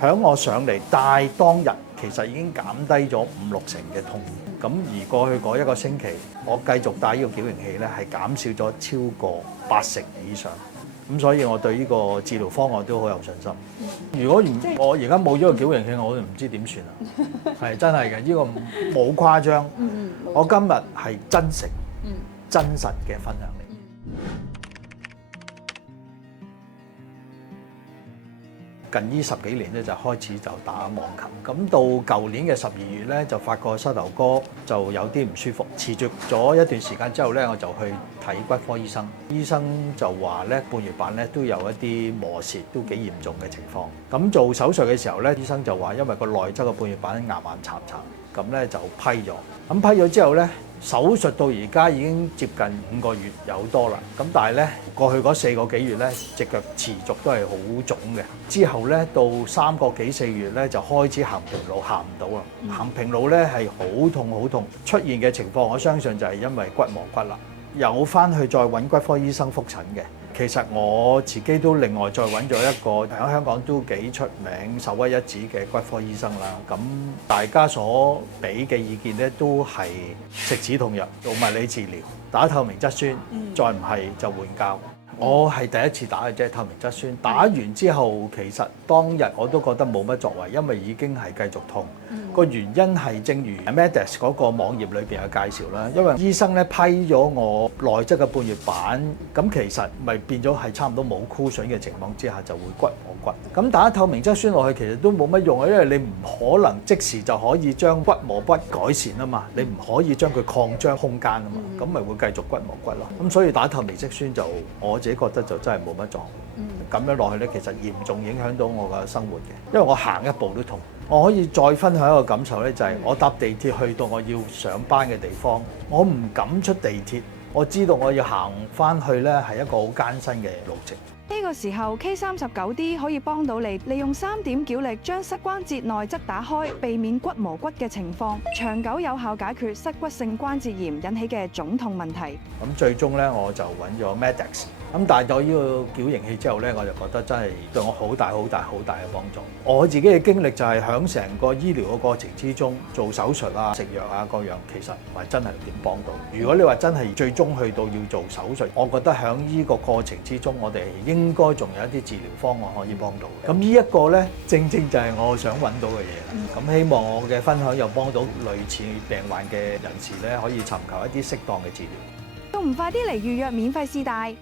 響我上嚟帶當日，其實已經減低咗5-6成嘅痛。咁而過去嗰1個星期，我繼續戴呢個矯形器咧，係減少咗超過8成以上。咁所以我對呢個治療方案都好有信心。如果我而家冇咗個矯形器，我都唔知點算啦。係真係嘅，呢個冇誇張。我今日係真誠、真實嘅分享嚟。近呢10幾年咧就開始就打網球，咁到舊年嘅12月咧就發覺膝頭哥就有啲唔舒服，持續咗一段時間之後咧，我就去睇骨科醫生，醫生就話咧半月板咧都有一啲磨蝕，都幾嚴重嘅情況。咁做手術嘅時候咧，醫生就話因為個內側嘅半月板硬硬殘殘，咁咧就批咗。咁批咗之後咧，手術到而家已經接近5個月有多啦，咁但係咧過去嗰4個幾月咧，隻腳持續都係好腫嘅。之後咧到3個幾4月咧就開始行平路行唔到啦，行平路咧係好痛好痛。出現嘅情況我相信就係因為骨磨骨啦，有翻去再揾骨科醫生覆診嘅。其實我自己都另外再揾咗一個喺香港都幾出名、首屈一指嘅骨科醫生啦。咁大家所俾嘅意見咧，都係食止痛藥、做物理治療、打透明質酸，再唔係就換膠。我係第一次打嘅啫，透明質酸。打完之後，其實當日我都覺得冇乜作為，因為已經係繼續痛。個原因係正如 Medex 嗰個網頁裏邊嘅介紹啦，因為醫生咧批咗我內側嘅半月板，咁其實咪變咗係差唔多冇箍水嘅情況之下就會骨磨骨。咁打透明質酸落去其實都冇乜用啊，因為你唔可能即時就可以將骨磨骨改善啊嘛，你唔可以將佢擴張空間啊嘛，咁咪會繼續骨磨骨咯。咁所以打透明質酸就我自己覺得就真係冇乜作用。咁樣落去咧，其實嚴重影響到我嘅生活嘅，因為我行一步都痛。我可以再分享一個感受咧，就係我搭地鐵去到我要上班嘅地方，我唔敢出地鐵，我知道我要行翻去咧係一個好艱辛嘅路程。呢個時候 K39D 可以幫到你，利用3點矯力將膝關節內側打開，避免骨磨骨嘅情況，長久有效解決膝骨性關節炎引起嘅腫痛問題。咁最終咧我就揾咗 Medex。咁戴咗呢個矯形器之後咧，我就覺得真係對我好大嘅幫助。我自己嘅經歷就係響成個醫療嘅過程之中，做手術啊、食藥啊各樣，其實唔係真係點幫到。如果你話真係最終去到要做手術，我覺得響呢個過程之中，我哋應該仲有一啲治療方案可以幫到嘅。咁呢一個咧，正正就係我想揾到嘅嘢啦。咁希望我嘅分享又幫到類似病患嘅人士咧，可以尋求一啲適當嘅治療。仲唔快啲嚟預約免費試戴？